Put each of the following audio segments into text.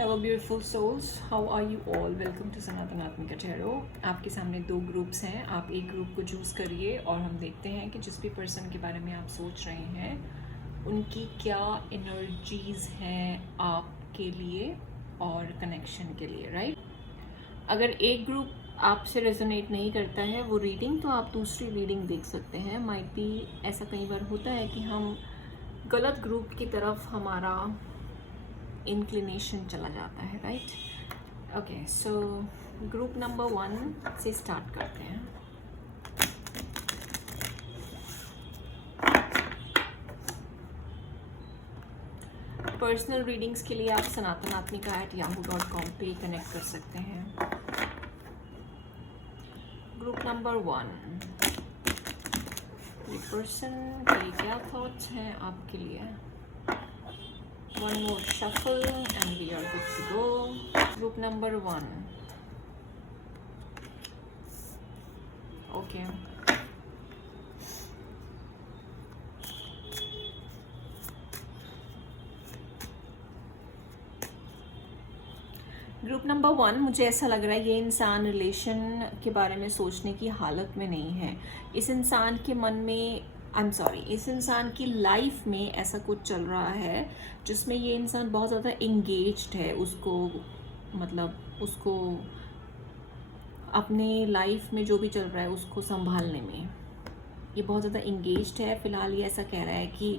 Hello beautiful souls, how are you all? Welcome to Sanatan Atmika tarot. आपके सामने दो groups हैं, आप एक ग्रुप को चूज़ करिए और हम देखते हैं कि जिस भी पर्सन के बारे में आप सोच रहे हैं उनकी क्या एनर्जीज हैं आपके लिए और कनेक्शन के लिए, राइट? अगर एक ग्रुप आपसे रेजोनेट नहीं करता है वो रीडिंग, तो आप दूसरी रीडिंग देख सकते हैं। माइट बी ऐसा कई बार होता है कि हम गलत ग्रुप की तरफ हमारा इंक्लिनेशन चला जाता है, right? Okay, so group number 1 से स्टार्ट करते हैं। पर्सनल रीडिंग्स के लिए आप sanatanaatmika@yahoo.com पे कनेक्ट कर सकते हैं। ग्रुप नंबर 1, ये पर्सन के क्या थॉट्स हैं आपके लिए? One more shuffle and we are good to go. Group number 1. Okay. Group number 1, मुझे ऐसा लग रहा है ये इंसान रिलेशन के बारे में सोचने की हालत में नहीं है। इस इंसान के मन में इस इंसान की लाइफ में ऐसा कुछ चल रहा है जिसमें ये इंसान बहुत ज़्यादा इंगेज्ड है। उसको अपने लाइफ में जो भी चल रहा है उसको संभालने में ये बहुत ज़्यादा इंगेज्ड है। फिलहाल ये ऐसा कह रहा है कि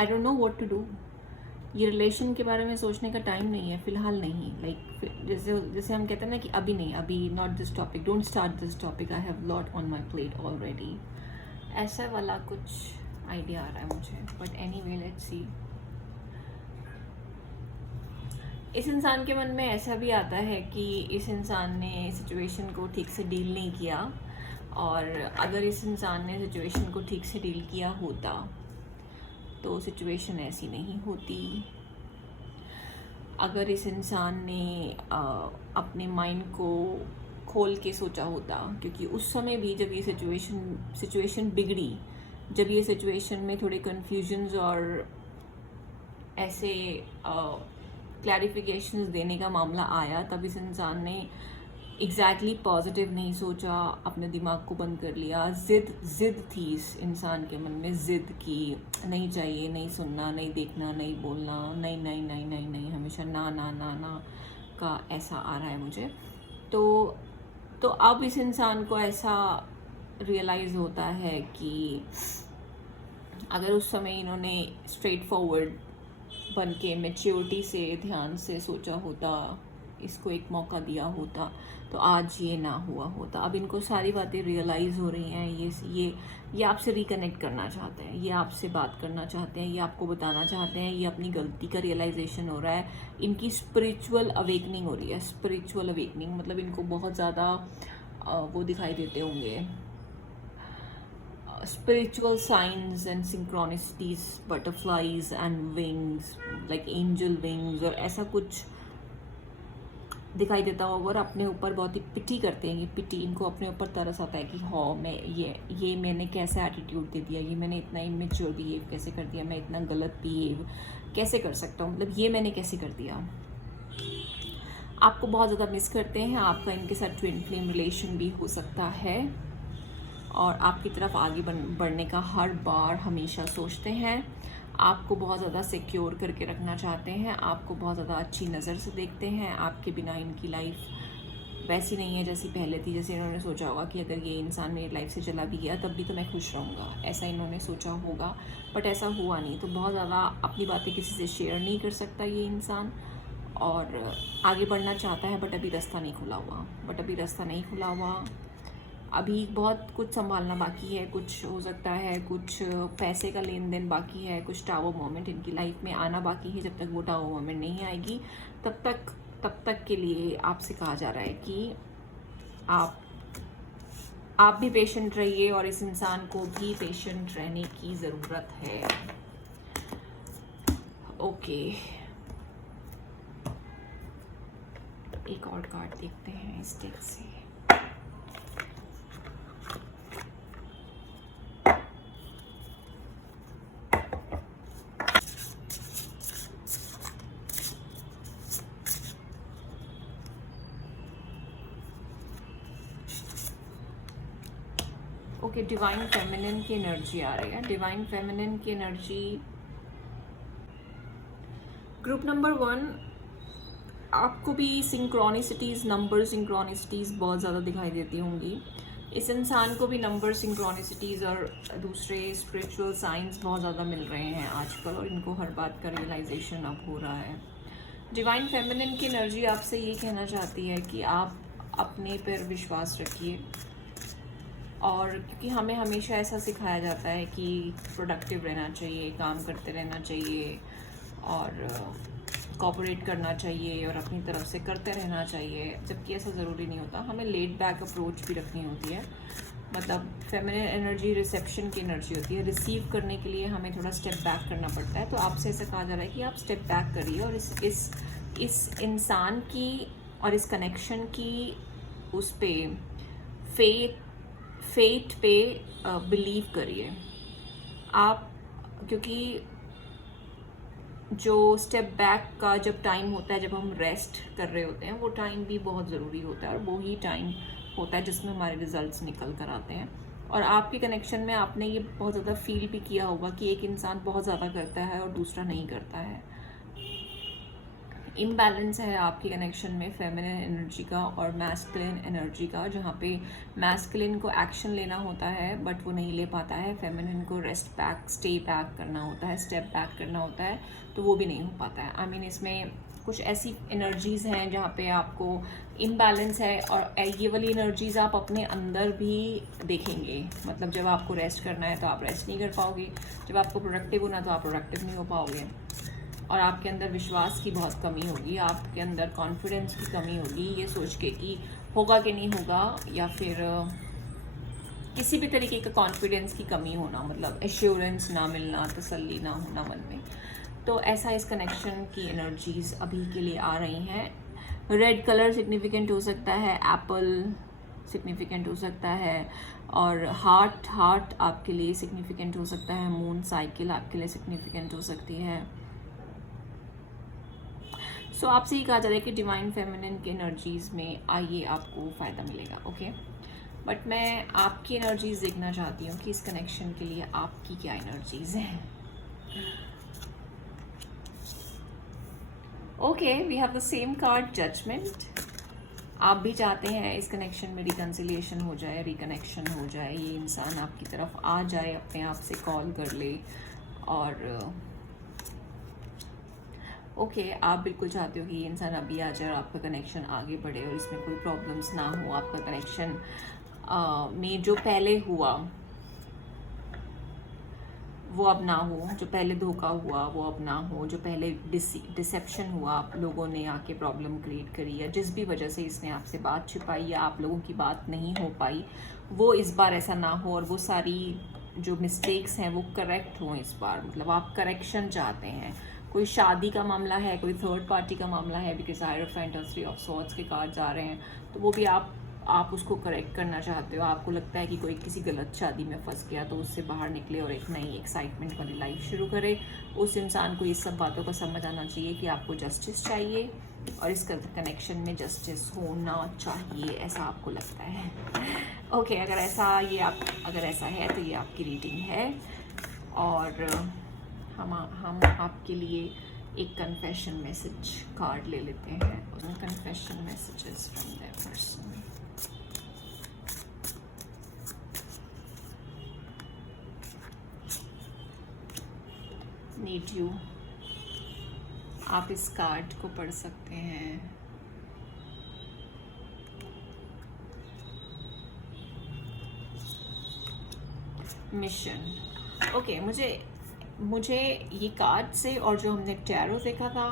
I don't know what to do. ये रिलेशन के बारे में सोचने का टाइम नहीं है फिलहाल, नहीं। जैसे हम कहते हैं ना कि अभी नहीं, अभी not this topic, don't start this topic, I have lot on my plate already. ऐसा वाला कुछ आइडिया आ रहा है मुझे, बट एनीवे लेट्स सी। इस इंसान के मन में ऐसा भी आता है कि इस इंसान ने सिचुएशन को ठीक से डील नहीं किया, और अगर इस इंसान ने सिचुएशन को ठीक से डील किया होता तो सिचुएशन ऐसी नहीं होती। अगर इस इंसान ने अपने माइंड को खोल के सोचा होता, क्योंकि उस समय भी जब ये सिचुएशन बिगड़ी, जब ये सिचुएशन में थोड़े कन्फ्यूजन्स और ऐसे क्लैरिफिकेशंस देने का मामला आया, तब इस इंसान ने एग्जैक्टली पॉजिटिव नहीं सोचा, अपने दिमाग को बंद कर लिया। जिद थी इस इंसान के मन में, जिद की नहीं चाहिए, नहीं सुनना, नहीं देखना, नहीं बोलना, नहीं नहीं नहीं नहीं नहीं, हमेशा ना ना ना ना का ऐसा आ रहा है मुझे। तो अब इस इंसान को ऐसा रियलाइज़ होता है कि अगर उस समय इन्होंने स्ट्रेट फॉरवर्ड बन के मैच्योरिटी से ध्यान से सोचा होता, इसको एक मौका दिया होता, तो आज ये ना हुआ होता। अब इनको सारी बातें रियलाइज़ हो रही हैं। ये आपसे रिकनेक्ट करना चाहते हैं, ये आपसे बात करना चाहते हैं, ये आपको बताना चाहते हैं, ये अपनी गलती का रियलाइजेशन हो रहा है। इनकी स्पिरिचुअल अवेकनिंग हो रही है। स्पिरिचुअल अवेकनिंग मतलब इनको बहुत ज़्यादा वो दिखाई देते होंगे, spiritual signs and synchronicities, butterflies and wings, like angel wings, और ऐसा कुछ दिखाई देता होगा। और अपने ऊपर बहुत ही पिटी करते हैं, ये पिटी, इनको अपने ऊपर तरस आता है कि हाँ, मैं ये मैंने कैसे एटीट्यूड दे दिया, ये मैंने इतना इमेच्योर बिहेव कैसे कर दिया, मैं इतना गलत बिहेव कैसे कर सकता हूँ, मतलब ये मैंने कैसे कर दिया। आपको बहुत ज़्यादा मिस करते हैं। आपका इनके साथ ट्विन फ्लेम रिलेशन भी हो सकता है, और आपकी तरफ आगे बढ़ने का हर बार हमेशा सोचते हैं। आपको बहुत ज़्यादा सिक्योर करके रखना चाहते हैं, आपको बहुत ज़्यादा अच्छी नज़र से देखते हैं। आपके बिना इनकी लाइफ वैसी नहीं है जैसी पहले थी। जैसे इन्होंने सोचा होगा कि अगर ये इंसान मेरी लाइफ से चला भी गया तब भी तो मैं खुश रहूँगा, ऐसा इन्होंने सोचा होगा, बट ऐसा हुआ नहीं। तो बहुत ज़्यादा अपनी बातें किसी से शेयर नहीं कर सकता ये इंसान, और आगे बढ़ना चाहता है, बट अभी रास्ता नहीं खुला हुआ। अभी बहुत कुछ संभालना बाकी है, कुछ हो सकता है, कुछ पैसे का लेन देन बाकी है, कुछ टावर मोमेंट इनकी लाइफ में आना बाकी है। जब तक वो टावर मोमेंट नहीं आएगी तब तक के लिए आपसे कहा जा रहा है कि आप भी पेशेंट रहिए, और इस इंसान को भी पेशेंट रहने की ज़रूरत है। ओके, एक और कार्ड देखते हैं इस डेक से। ओके, डिवाइन फेमिनिन की एनर्जी आ रही है। डिवाइन फेमिनिन की एनर्जी ग्रुप नंबर 1, आपको भी सिंक्रोनिसिटीज़, नंबर सिंक्रोनिसिटीज़ बहुत ज़्यादा दिखाई देती होंगी। इस इंसान को भी नंबर सिंक्रोनिसिटीज़ और दूसरे स्पिरिचुअल साइंस बहुत ज़्यादा मिल रहे हैं आजकल, और इनको हर बात का रियलाइजेशन अब हो रहा है। डिवाइन फेमिनिन की एनर्जी आपसे ये कहना चाहती है कि आप अपने पर विश्वास रखिए, और क्योंकि हमें हमेशा ऐसा सिखाया जाता है कि प्रोडक्टिव रहना चाहिए, काम करते रहना चाहिए, और कोऑपरेट करना चाहिए, और अपनी तरफ से करते रहना चाहिए, जबकि ऐसा ज़रूरी नहीं होता। हमें लेड बैक अप्रोच भी रखनी होती है। मतलब फेमिनिन एनर्जी रिसेप्शन की एनर्जी होती है, रिसीव करने के लिए हमें थोड़ा स्टेप बैक करना पड़ता है। तो आपसे ऐसा कहा जा रहा है कि आप स्टेप बैक करिए, और इस इंसान की और इस कनेक्शन की उस पे फेट पे बिलीव करिए आप, क्योंकि जो स्टेप बैक का जब टाइम होता है, जब हम रेस्ट कर रहे होते हैं, वो टाइम भी बहुत ज़रूरी होता है, और वो ही टाइम होता है जिसमें हमारे रिजल्ट्स निकल कर आते हैं। और आपके कनेक्शन में आपने ये बहुत ज़्यादा फील भी किया होगा कि एक इंसान बहुत ज़्यादा करता है और दूसरा नहीं करता है। इम्बैलेंस है आपके कनेक्शन में फेमिनिन एनर्जी का और मैस्कुलिन एनर्जी का, जहाँ पे मैस्कुलिन को एक्शन लेना होता है बट वो नहीं ले पाता है, फेमिनिन को रेस्ट बैक, स्टे बैक करना होता है, स्टेप बैक करना होता है, तो वो भी नहीं हो पाता है। आई मीन इसमें कुछ ऐसी एनर्जीज़ हैं जहाँ पे आपको इम्बैलेंस है, और ये वाली एनर्जीज़ आप अपने अंदर भी देखेंगे। मतलब जब आपको रेस्ट करना है तो आप रेस्ट नहीं कर पाओगे, जब आपको प्रोडक्टिव होना तो आप प्रोडक्टिव नहीं हो पाओगे, और आपके अंदर विश्वास की बहुत कमी होगी, आपके अंदर कॉन्फिडेंस की कमी होगी, ये सोच के कि होगा कि नहीं होगा, या फिर किसी भी तरीके का कॉन्फिडेंस की कमी होना, मतलब एश्योरेंस ना मिलना, तसल्ली ना होना मन में। तो ऐसा इस कनेक्शन की एनर्जीज़ अभी के लिए आ रही हैं। रेड कलर सिग्निफिकेंट हो सकता है, एप्पल सिग्निफिकेंट हो सकता है, और हार्ट आपके लिए सिग्निफिकेंट हो सकता है, मून साइकिल आपके लिए सिग्निफिकेंट हो सकती है। सो आपसे ये कहा जा रहा है कि डिवाइन फेमिनिन की एनर्जीज़ में आइए, आपको फ़ायदा मिलेगा। ओके, बट मैं आपकी एनर्जीज़ देखना चाहती हूँ कि इस कनेक्शन के लिए आपकी क्या एनर्जीज़ हैं। Okay, we have the same card, judgement. आप भी चाहते हैं इस कनेक्शन में रिकन्सिलिएशन हो जाए, रिकनेक्शन हो जाए, ये इंसान आपकी तरफ आ जाए, अपने आप से कॉल कर ले, और ओके, आप बिल्कुल चाहते हो कि ये इंसान अभी आ जाए और आपका कनेक्शन आगे बढ़े, और इसमें कोई प्रॉब्लम्स ना हो। आपका कनेक्शन में जो पहले हुआ वो अब ना हो, जो पहले धोखा हुआ वो अब ना हो, जो पहले डिसेप्शन हुआ, आप लोगों ने आके प्रॉब्लम क्रिएट करी, या जिस भी वजह से इसने आपसे बात छिपाई या आप लोगों की बात नहीं हो पाई, वो इस बार ऐसा ना हो, और वो सारी जो मिस्टेक्स हैं वो करेक्ट हों इस बार। मतलब आप करेक्शन चाहते हैं। कोई शादी का मामला है, कोई थर्ड पार्टी का मामला है, बिकॉज हायरोफेंट और 3 ऑफ सॉर्ड्स के कार्ड्स आ रहे हैं, तो वो भी आप उसको करेक्ट करना चाहते हो। आपको लगता है कि कोई किसी गलत शादी में फंस गया, तो उससे बाहर निकले और एक नई एक्साइटमेंट वाली लाइफ शुरू करे। उस इंसान को ये सब बातों का समझ आना चाहिए कि आपको जस्टिस चाहिए, और इस कनेक्शन में जस्टिस होना चाहिए, ऐसा आपको लगता है। ओके, अगर ऐसा है तो ये आपकी रीडिंग है, और हम आपके लिए एक कन्फेशन मैसेज कार्ड ले लेते हैं। Confession messages from their person. Need you. आप इस कार्ड को पढ़ सकते हैं। मिशन। ओके, मुझे ये कार्ड से और जो हमने टैरो देखा था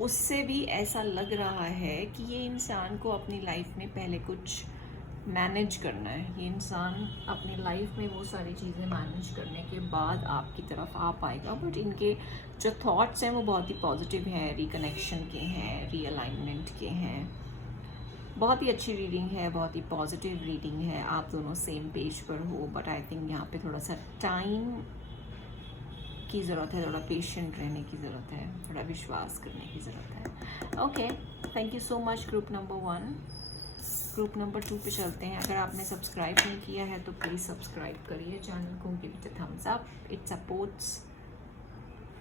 उससे भी ऐसा लग रहा है कि ये इंसान को अपनी लाइफ में पहले कुछ मैनेज करना है। ये इंसान अपनी लाइफ में वो सारी चीज़ें मैनेज करने के बाद आपकी तरफ आ पाएगा, बट इनके जो थॉट्स हैं वो बहुत ही पॉजिटिव हैं, रिकनेक्शन के हैं, रीअलाइनमेंट के हैं। बहुत ही अच्छी रीडिंग है, बहुत ही पॉजिटिव रीडिंग है। आप दोनों सेम पेज पर हो, बट आई थिंक यहाँ पे थोड़ा सा टाइम की ज़रूरत है, थोड़ा पेशेंट रहने की ज़रूरत है, थोड़ा विश्वास करने की ज़रूरत है। Okay, thank you so much group number 1। Group number 2 पे चलते हैं। अगर आपने सब्सक्राइब नहीं किया है तो प्लीज़ सब्सक्राइब करिए चैनल को, give it a thumbs up,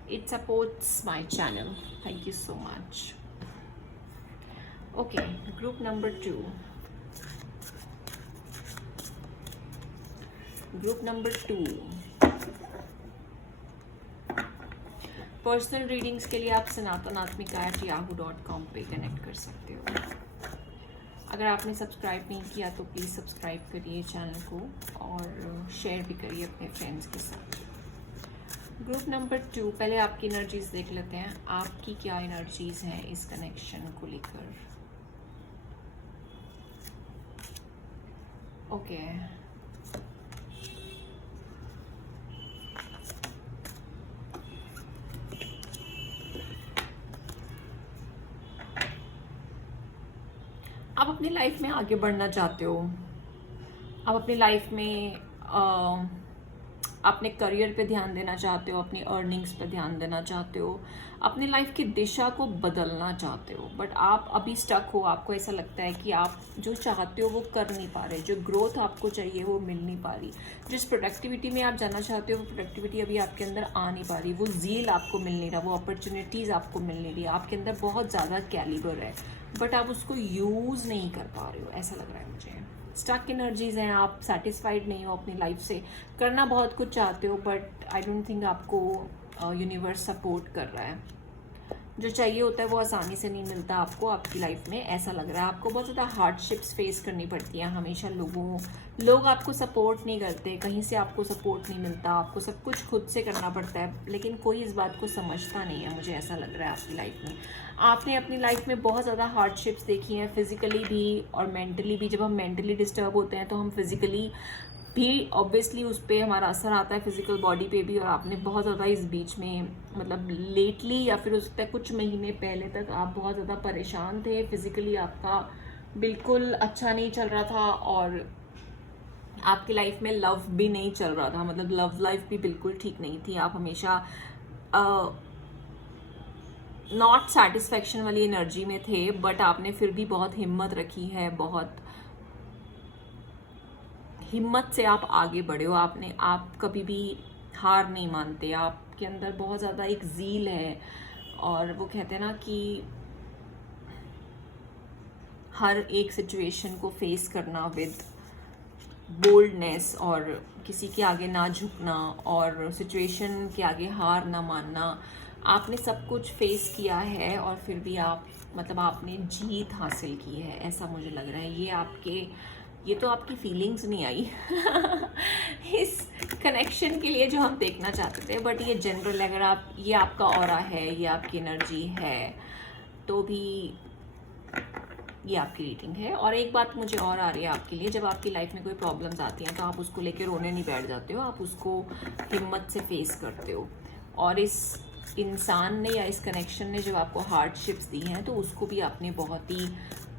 it supports my channel. Thank you so much. Okay, group number 2. Group number 2, personal readings के लिए आप sanatanaatmika@yahoo.com पे कनेक्ट कर सकते हो। अगर आपने सब्सक्राइब नहीं किया तो प्लीज़ सब्सक्राइब करिए चैनल को और शेयर भी करिए अपने फ्रेंड्स के साथ। ग्रुप नंबर 2, पहले आपकी एनर्जीज देख लेते हैं, आपकी क्या एनर्जीज हैं इस कनेक्शन को लेकर। ओके, आप अपनी लाइफ में आगे बढ़ना चाहते हो, आप अपनी लाइफ में अपने करियर पे ध्यान देना चाहते हो, अपनी अर्निंग्स पे ध्यान देना चाहते हो, अपनी लाइफ की दिशा को बदलना चाहते हो, बट आप अभी स्टक हो। आपको ऐसा लगता है कि आप जो चाहते हो वो कर नहीं पा रहे, जो ग्रोथ आपको चाहिए वो मिल नहीं पा रही, जिस प्रोडक्टिविटी में आप जाना चाहते हो वो प्रोडक्टिविटी अभी आपके अंदर आ नहीं पा रही, वो ज़ील आपको मिल नहीं रहा, वो अपॉर्चुनिटीज़ आपको मिल नहीं रही, आपके अंदर बहुत ज़्यादा कैलिबर है बट आप उसको यूज़ नहीं कर पा रहे हो, ऐसा लग रहा है मुझे। स्टक एनर्जीज हैं, आप सेटिस्फाइड नहीं हो अपनी लाइफ से, करना बहुत कुछ चाहते हो बट आई डोंट थिंक आपको यूनिवर्स सपोर्ट कर रहा है। जो चाहिए होता है वो आसानी से नहीं मिलता आपको आपकी लाइफ में, ऐसा लग रहा है। आपको बहुत ज़्यादा हार्डशिप्स फेस करनी पड़ती हैं हमेशा, लोग आपको सपोर्ट नहीं करते, कहीं से आपको सपोर्ट नहीं मिलता, आपको सब कुछ खुद से करना पड़ता है, लेकिन कोई इस बात को समझता नहीं है, मुझे ऐसा लग रहा है आपकी लाइफ में। आपने अपनी लाइफ में बहुत ज़्यादा हार्डशिप्स देखी हैं, फिज़िकली भी और मेंटली भी। जब हम मेंटली डिस्टर्ब होते हैं तो हम फिज़िकली भी ऑब्वियसली उस पर हमारा असर आता है, फिजिकल बॉडी पे भी। और आपने बहुत ज़्यादा इस बीच में, मतलब लेटली या फिर उस पर कुछ महीने पहले तक आप बहुत ज़्यादा परेशान थे, फिजिकली आपका बिल्कुल अच्छा नहीं चल रहा था और आपकी लाइफ में लव भी नहीं चल रहा था, मतलब लव लाइफ भी बिल्कुल ठीक नहीं थी। आप हमेशा नॉट सेटिस्फैक्शन वाली एनर्जी में थे, बट आपने फिर भी बहुत हिम्मत रखी है, बहुत हिम्मत से आप आगे बढ़े हो। आप कभी भी हार नहीं मानते, आपके अंदर बहुत ज़्यादा एक ज़ील है और वो कहते हैं ना कि हर एक सिचुएशन को फेस करना विद बोल्डनेस और किसी के आगे ना झुकना और सिचुएशन के आगे हार ना मानना। आपने सब कुछ फेस किया है और फिर भी आपने जीत हासिल की है, ऐसा मुझे लग रहा है। ये तो आपकी फीलिंग्स नहीं आई इस कनेक्शन के लिए जो हम देखना चाहते थे, बट ये जनरल, अगर ये आपका ऑरा है, ये आपकी एनर्जी है तो भी ये आपकी रीडिंग है। और एक बात मुझे और आ रही है आपके लिए, जब आपकी लाइफ में कोई प्रॉब्लम्स आती हैं तो आप उसको लेके रोने नहीं बैठ जाते हो, आप उसको हिम्मत से फेस करते हो। और इस इंसान ने या इस कनेक्शन ने जो आपको हार्डशिप्स दी हैं तो उसको भी आपने बहुत ही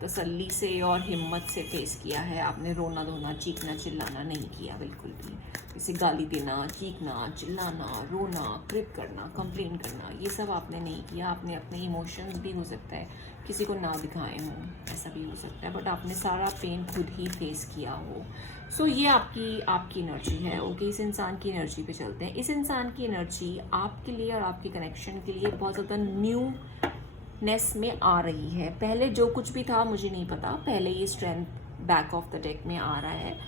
तसल्ली से और हिम्मत से फेस किया है। आपने रोना धोना, चीखना चिल्लाना नहीं किया बिल्कुल भी। जैसे गाली देना, चीखना चिल्लाना, रोना, क्रिप करना, कंप्लेन करना, ये सब आपने नहीं किया। आपने अपने इमोशंस भी, हो सकता है किसी को ना दिखाए हों, ऐसा भी हो सकता है, बट आपने सारा पेन खुद ही फेस किया हो। सो ये आपकी एनर्जी है। ओके, इस इंसान की एनर्जी पे चलते हैं। इस इंसान की एनर्जी आपके लिए और आपके कनेक्शन के लिए बहुत ज़्यादा न्यू नेस में आ रही है। पहले जो कुछ भी था मुझे नहीं पता, पहले ये strength back of the deck में आ रहा है।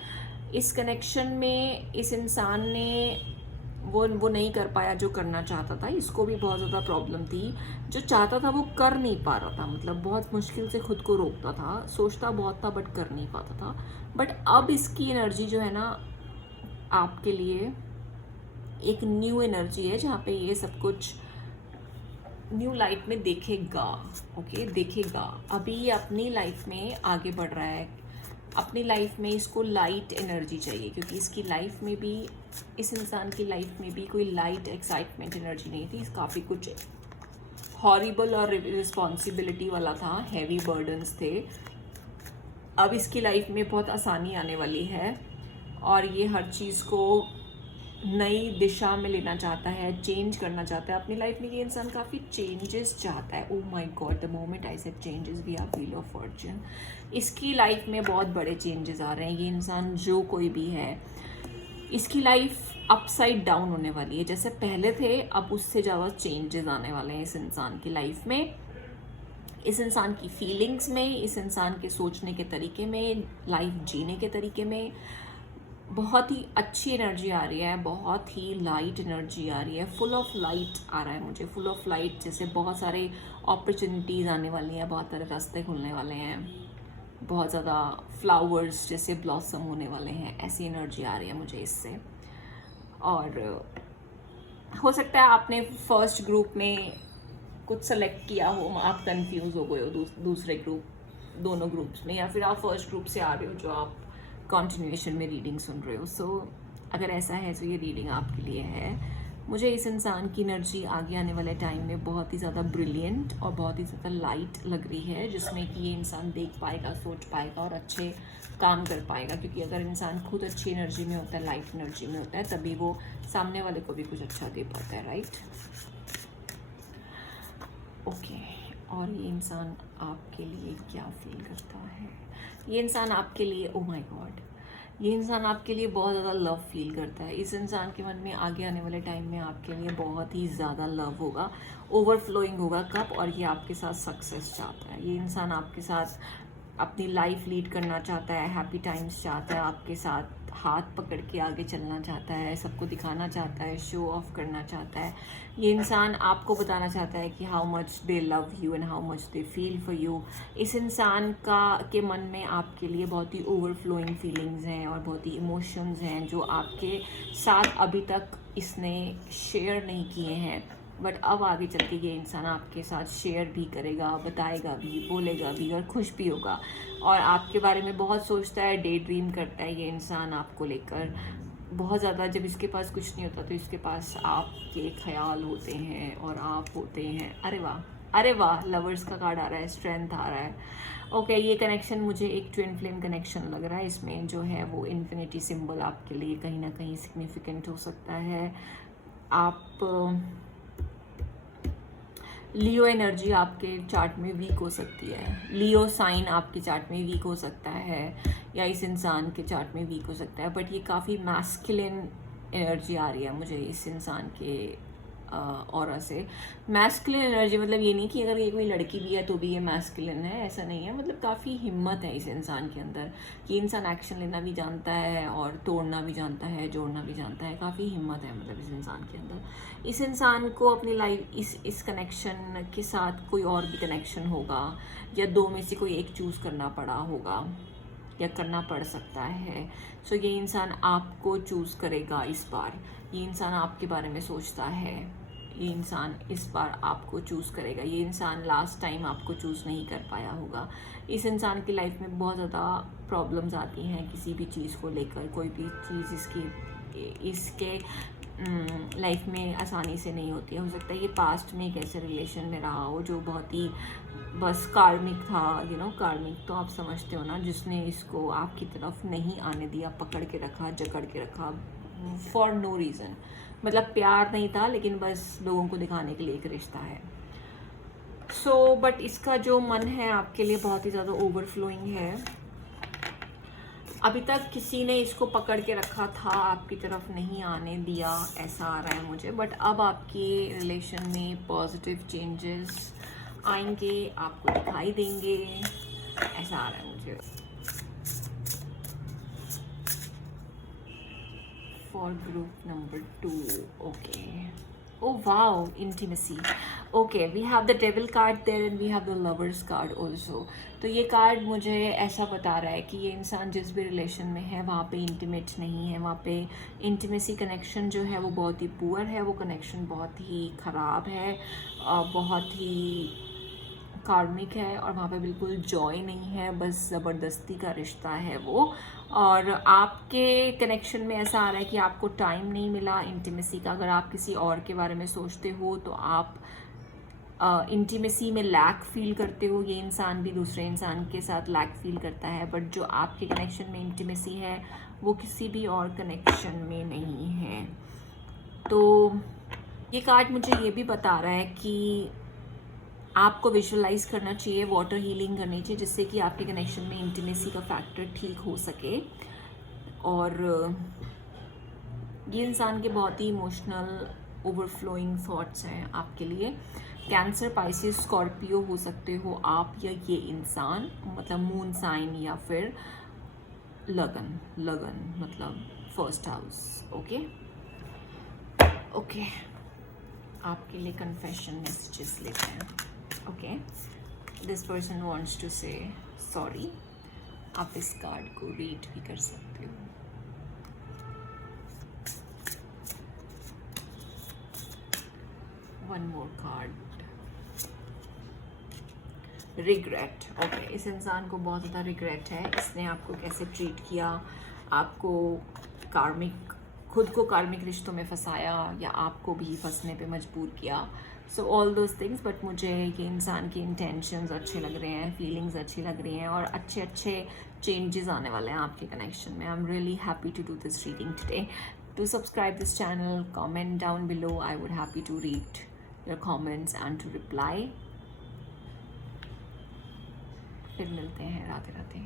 इस कनेक्शन में इस इंसान ने वो नहीं कर पाया जो करना चाहता था। इसको भी बहुत ज़्यादा प्रॉब्लम थी, जो चाहता था वो कर नहीं पा रहा था, मतलब बहुत मुश्किल से खुद को रोकता था, सोचता बहुत था बट कर नहीं पाता था। बट अब इसकी एनर्जी जो है ना आपके लिए एक न्यू एनर्जी है, जहाँ पे ये सब कुछ न्यू लाइट में देखेगा। ओके, देखेगा। अभी ये अपनी लाइफ में आगे बढ़ रहा है, अपनी लाइफ में इसको लाइट एनर्जी चाहिए, क्योंकि इसकी लाइफ में भी, इस इंसान की लाइफ में भी कोई लाइट एक्साइटमेंट एनर्जी नहीं थी। काफ़ी कुछ हॉरिबल और रिस्पॉन्सिबिलिटी वाला था, हैवी बर्डन्स थे। अब इसकी लाइफ में बहुत आसानी आने वाली है और ये हर चीज़ को नई दिशा में लेना चाहता है, चेंज करना चाहता है अपनी लाइफ में। ये इंसान काफ़ी चेंजेस चाहता है। Oh my god, the moment I said changes, we have wheel of fortune. इसकी लाइफ में बहुत बड़े चेंजेस आ रहे हैं। ये इंसान जो कोई भी है, इसकी लाइफ अपसाइड डाउन होने वाली है। जैसे पहले थे, अब उससे ज़्यादा चेंजेस आने वाले हैं इस इंसान की लाइफ में, इस इंसान की फीलिंग्स में, इस इंसान के सोचने के तरीके में, लाइफ जीने के तरीके में। बहुत ही अच्छी एनर्जी आ रही है, बहुत ही लाइट एनर्जी आ रही है, फुल ऑफ लाइट आ रहा है मुझे, फुल ऑफ लाइट। जैसे बहुत सारे अपॉर्चुनिटीज़ आने वाली हैं, बहुत सारे रास्ते खुलने वाले हैं, बहुत ज़्यादा फ्लावर्स जैसे ब्लॉसम होने वाले हैं, ऐसी एनर्जी आ रही है मुझे इससे। और हो सकता है आपने फर्स्ट ग्रुप में कुछ सेलेक्ट किया हो, आप कंफ्यूज हो गए हो दूसरे ग्रुप, दोनों ग्रुप्स में, या फिर आप फर्स्ट ग्रुप से आ रहे हो जो आप कंटिन्यूएशन में रीडिंग सुन रहे हो। सो अगर ऐसा है तो ये रीडिंग आपके लिए है। मुझे इस इंसान की एनर्जी आगे आने वाले टाइम में बहुत ही ज़्यादा ब्रिलियंट और बहुत ही ज़्यादा लाइट लग रही है, जिसमें कि ये इंसान देख पाएगा, सोच पाएगा और अच्छे काम कर पाएगा। क्योंकि अगर इंसान खुद अच्छी एनर्जी में होता है, लाइट एनर्जी में होता है, तभी वो सामने वाले को भी कुछ अच्छा दे पाता है, राइट? ओके, और ये इंसान आपके लिए क्या फील करता है? ये इंसान आपके लिए, ओ माय गॉड, ये इंसान आपके लिए बहुत ज़्यादा लव फील करता है। इस इंसान के मन में आगे आने वाले टाइम में आपके लिए बहुत ही ज़्यादा लव होगा, ओवरफ्लोइंग होगा कप, और ये आपके साथ सक्सेस चाहता है। ये इंसान आपके साथ अपनी लाइफ लीड करना चाहता है, हैप्पी टाइम्स चाहता है, आपके साथ हाथ पकड़ के आगे चलना चाहता है, सबको दिखाना चाहता है, शो ऑफ करना चाहता है। ये इंसान आपको बताना चाहता है कि how much they love you and how much they feel for you. इस इंसान के मन में आपके लिए बहुत ही ओवरफ्लोइंग फीलिंग्स हैं और बहुत ही इमोशंस हैं जो आपके साथ अभी तक इसने शेयर नहीं किए हैं, बट अब आगे चल के ये इंसान आपके साथ शेयर भी करेगा, बताएगा भी, बोलेगा भी और खुश भी होगा। और आपके बारे में बहुत सोचता है, डे ड्रीम करता है ये इंसान आपको लेकर बहुत ज़्यादा। जब इसके पास कुछ नहीं होता तो इसके पास आपके ख्याल होते हैं और आप होते हैं। अरे वाह, अरे वाह, लवर्स का कार्ड आ रहा है, स्ट्रेंथ आ रहा है। ओके, ये कनेक्शन मुझे एक ट्विन फ्लेम कनेक्शन लग रहा है। इसमें जो है वो इन्फिनिटी सिंबल आपके लिए कहीं ना कहीं सिग्निफिकेंट हो सकता है। आप लियो एनर्जी आपके चार्ट में वीक हो सकती है, लियो साइन आपके चार्ट में वीक हो सकता है, या इस इंसान के चार्ट में वीक हो सकता है। बट ये काफ़ी मैस्कुलिन एनर्जी आ रही है मुझे इस इंसान के ऑरा से। मैस्कुलिन एनर्जी मतलब ये नहीं कि अगर ये कोई लड़की भी है तो भी ये मैस्कुलिन है, ऐसा नहीं है। मतलब काफ़ी हिम्मत है इस इंसान के अंदर, कि इंसान एक्शन लेना भी जानता है और तोड़ना भी जानता है, जोड़ना भी जानता है। काफ़ी हिम्मत है मतलब इस इंसान के अंदर। इस इंसान को अपनी लाइफ इस कनेक्शन के साथ कोई और भी कनेक्शन होगा, या दो में से कोई एक चूज़ करना पड़ा होगा या करना पड़ सकता है। सो ये इंसान आपको चूज़ करेगा इस बार। ये इंसान आपके बारे में सोचता है, ये इंसान इस बार आपको चूज़ करेगा। ये इंसान लास्ट टाइम आपको चूज़ नहीं कर पाया होगा। इस इंसान की लाइफ में बहुत ज़्यादा प्रॉब्लम्स आती हैं किसी भी चीज़ को लेकर। कोई भी चीज़ इसके लाइफ में आसानी से नहीं होती है। हो सकता है ये पास्ट में एक ऐसे रिलेशन में रहा हो जो बहुत ही बस कार्मिक था, कार्मिक तो आप समझते हो ना, जिसने इसको आपकी तरफ नहीं आने दिया, पकड़ के रखा, जकड़ के रखा फॉर नो रीज़न। मतलब प्यार नहीं था, लेकिन बस लोगों को दिखाने के लिए एक रिश्ता है। सो बट इसका जो मन है आपके लिए बहुत ही ज़्यादा ओवरफ्लोइंग है। अभी तक किसी ने इसको पकड़ के रखा था, आपकी तरफ नहीं आने दिया, ऐसा आ रहा है मुझे। बट अब आपके रिलेशन में पॉजिटिव चेंजेस आएंगे, आपको दिखाई देंगे, ऐसा आ रहा है मुझे। For group number 2, okay, oh wow, intimacy. Okay, we have the devil card there and we have the lovers card also. तो ये कार्ड मुझे ऐसा बता रहा है कि ये इंसान जिस भी रिलेशन में है वहाँ पे इंटीमेट नहीं है, वहाँ पे इंटीमेसी कनेक्शन जो है वो बहुत ही पुअर है, वो कनेक्शन बहुत ही ख़राब है, बहुत ही कार्मिक है, और वहाँ पे बिल्कुल जॉय नहीं है, बस ज़बरदस्ती का रिश्ता है वो। और आपके कनेक्शन में ऐसा आ रहा है कि आपको टाइम नहीं मिला इंटीमेसी का। अगर आप किसी और के बारे में सोचते हो तो आप इंटीमेसी में लैक फील करते हो। ये इंसान भी दूसरे इंसान के साथ लैक फील करता है, बट जो आपके कनेक्शन में इंटीमेसी है वो किसी भी और कनेक्शन में नहीं है। तो ये कार्ड मुझे ये भी बता रहा है कि आपको विजुअलाइज करना चाहिए, वाटर हीलिंग करनी चाहिए, जिससे कि आपके कनेक्शन में इंटीमेसी का फैक्टर ठीक हो सके। और ये इंसान के बहुत ही इमोशनल ओवरफ्लोइंग थॉट्स हैं आपके लिए। कैंसर, पाइसिस, स्कॉर्पियो हो सकते हो आप या ये इंसान, मतलब मून साइन या फिर लगन मतलब फर्स्ट हाउस। ओके ओके, आपके लिए कन्फेशन मैसेजेस लेते हैं। Okay, this person wants to say sorry. आप इस कार्ड को रीड भी कर सकते हो। One more card, regret. Okay, इस इंसान को बहुत ज़्यादा रिग्रेट है, इसने आपको कैसे ट्रीट किया, आपको कार्मिक, खुद को कार्मिक रिश्तों में फंसाया या आपको भी फंसने पे मजबूर किया। So all those things, but मुझे ये इंसान की इंटेंशंस अच्छे लग रहे हैं, फीलिंग्स अच्छी लग रही हैं और अच्छे अच्छे चेंजेस आने वाले हैं आपके कनेक्शन में। I am really happy to do this reading today. To subscribe this channel, comment down below, I would happy to read your comments and to reply. फिर मिलते हैं, राधे राधे।